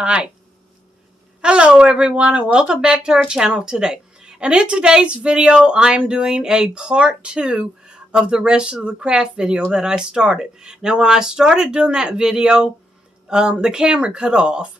Hi. Hello everyone and welcome back to our channel today. And in today's video I'm doing a part 2 of the rest of the craft video that I started. Now when I started doing that video, the camera cut off.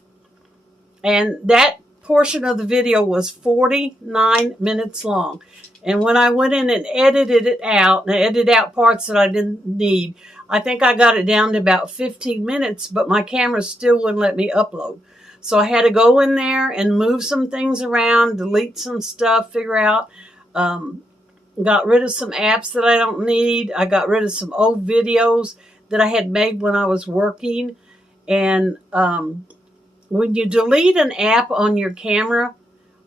And that portion of the video was 49 minutes long. And when I went in and edited it out, and I edited out parts that I didn't need, I think I got it down to about 15 minutes, but my camera still wouldn't let me upload. So I had to go in there and move some things around, delete some stuff, figure out, got rid of some apps that I don't need. I got rid of some old videos that I had made when I was working. And when you delete an app on your camera,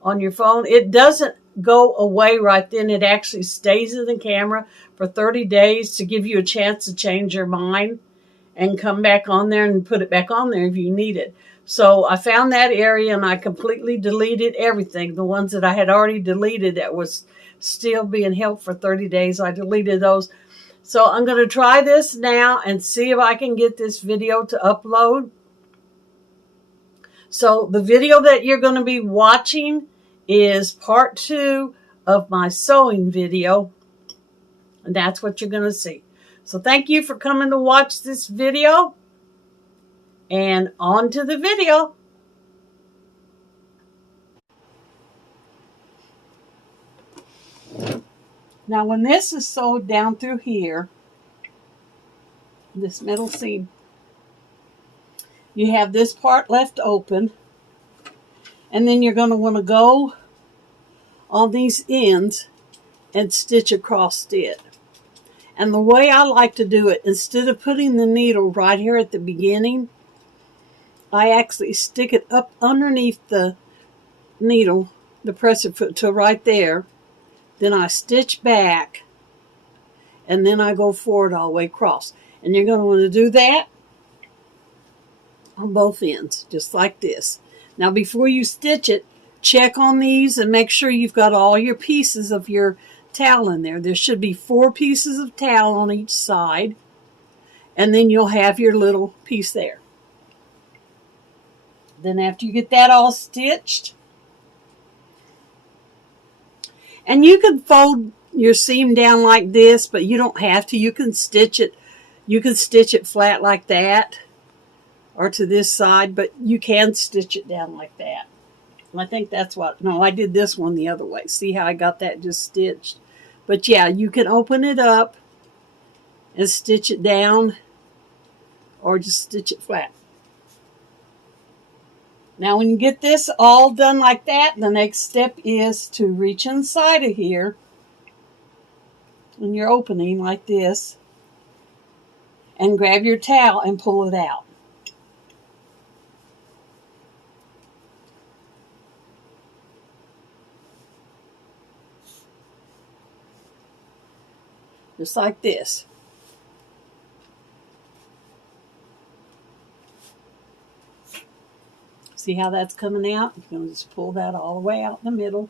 on your phone, it doesn't go away right then. It actually stays in the camera for 30 days to give you a chance to change your mind and come back on there and put it back on there if you need it. So I found that area and I completely deleted everything. The ones that I had already deleted that was still being held for 30 days, I deleted those. So I'm going to try this now and see if I can get this video to upload. So the video that you're going to be watching is part 2 of my sewing video. And that's what you're going to see. So thank you for coming to watch this video. And on to the video. Now when this is sewed down through here, this middle seam, you have this part left open. And then you're going to want to go on these ends and stitch across it. And the way I like to do it, instead of putting the needle right here at the beginning, I actually stick it up underneath the needle, the presser foot to right there. Then I stitch back, and then I go forward all the way across. And you're going to want to do that on both ends, just like this. Now before you stitch it, check on these and make sure you've got all your pieces of your towel in there. There should be 4 pieces of towel on each side, and then you'll have your little piece there. Then after you get that all stitched, and you can fold your seam down like this, but you don't have to. You can stitch it. You can stitch it flat like that, or to this side, but you can stitch it down like that. And I think that's what, no, I did this one the other way. See how I got that just stitched? But yeah, you can open it up and stitch it down, or just stitch it flat. Now when you get this all done like that, the next step is to reach inside of here when you're opening like this and grab your towel and pull it out. Just like this. See how that's coming out? You're going to just pull that all the way out in the middle.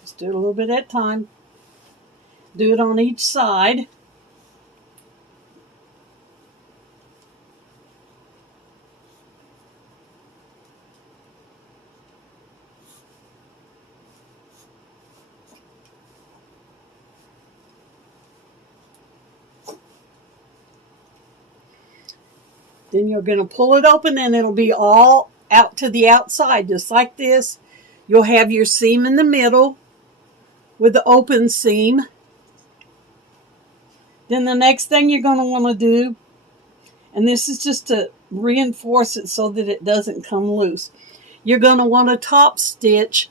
Just do it a little bit at a time. Do it on each side. Then you're going to pull it open and it'll be all out to the outside, just like this. You'll have your seam in the middle with the open seam. Then the next thing you're going to want to do, and this is just to reinforce it so that it doesn't come loose, you're going to want to top stitch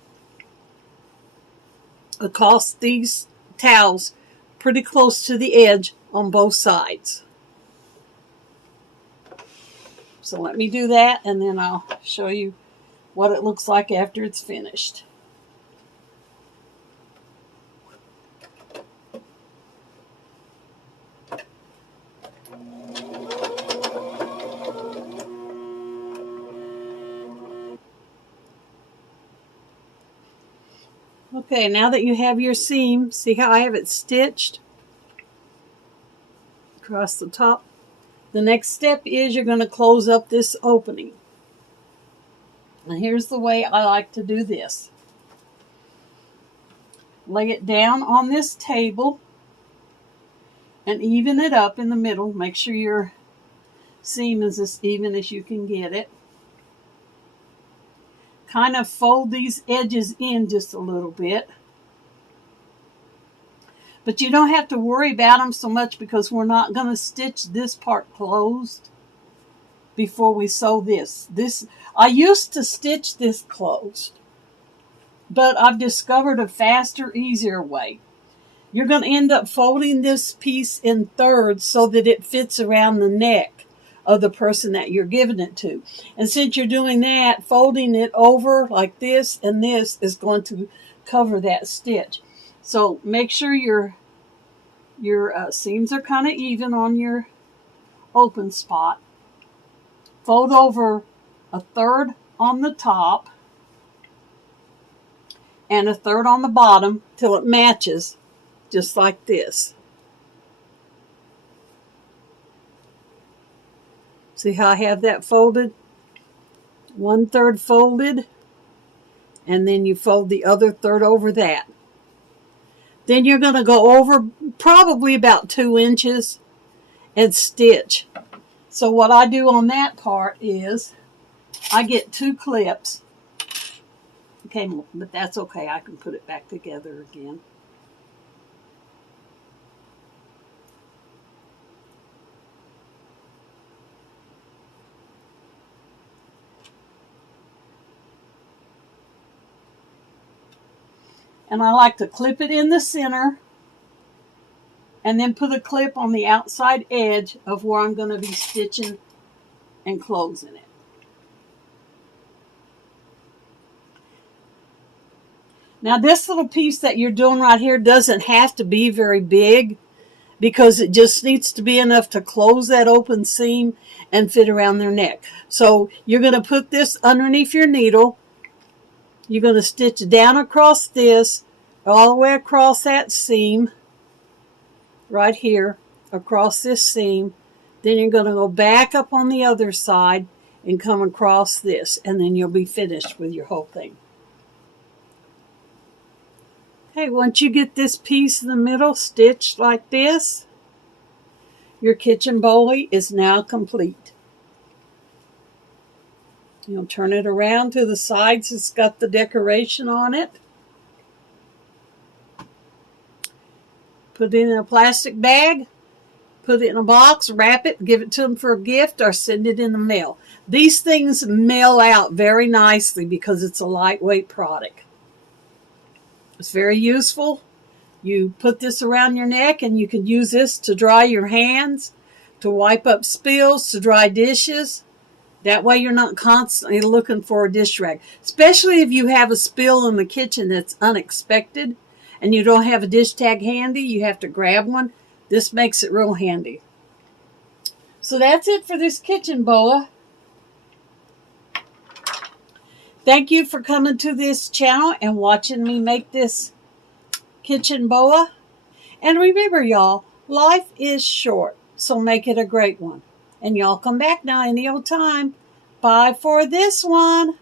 across these towels pretty close to the edge on both sides. So let me do that, and then I'll show you what it looks like after it's finished. Okay, now that you have your seam, see how I have it stitched across the top? The next step is you're going to close up this opening. And here's the way I like to do this. Lay it down on this table and even it up in the middle. Make sure your seam is as even as you can get it. Kind of fold these edges in just a little bit. But you don't have to worry about them so much because we're not going to stitch this part closed before we sew this. I used to stitch this closed, but I've discovered a faster, easier way. You're going to end up folding this piece in thirds so that it fits around the neck of the person that you're giving it to. And since you're doing that, folding it over like this and this is going to cover that stitch. So make sure your seams are kind of even on your open spot. Fold over a third on the top and a third on the bottom till it matches, just like this. See how I have that folded? 1/3 folded, and then you fold the other third over that. Then you're going to go over probably about 2 inches and stitch. So what I do on that part is I get 2 clips. Okay, but that's okay. I can put it back together again. And I like to clip it in the center and then put a clip on the outside edge of where I'm going to be stitching and closing it. Now this little piece that you're doing right here doesn't have to be very big because it just needs to be enough to close that open seam and fit around their neck. So you're going to put this underneath your needle. You're going to stitch down across this, all the way across that seam, right here, across this seam. Then you're going to go back up on the other side and come across this, and then you'll be finished with your whole thing. Okay, once you get this piece in the middle stitched like this, your kitchen bowl is now complete. You'll turn it around to the sides. It's got the decoration on it. Put it in a plastic bag. Put it in a box, wrap it, give it to them for a gift, or send it in the mail. These things mail out very nicely because it's a lightweight product. It's very useful. You put this around your neck and you can use this to dry your hands, to wipe up spills, to dry dishes. That way you're not constantly looking for a dish rag. Especially if you have a spill in the kitchen that's unexpected and you don't have a dish tag handy, you have to grab one. This makes it real handy. So that's it for this kitchen boa. Thank you for coming to this channel and watching me make this kitchen boa. And remember, y'all, life is short, so make it a great one. And y'all come back now any old time. Bye for this one.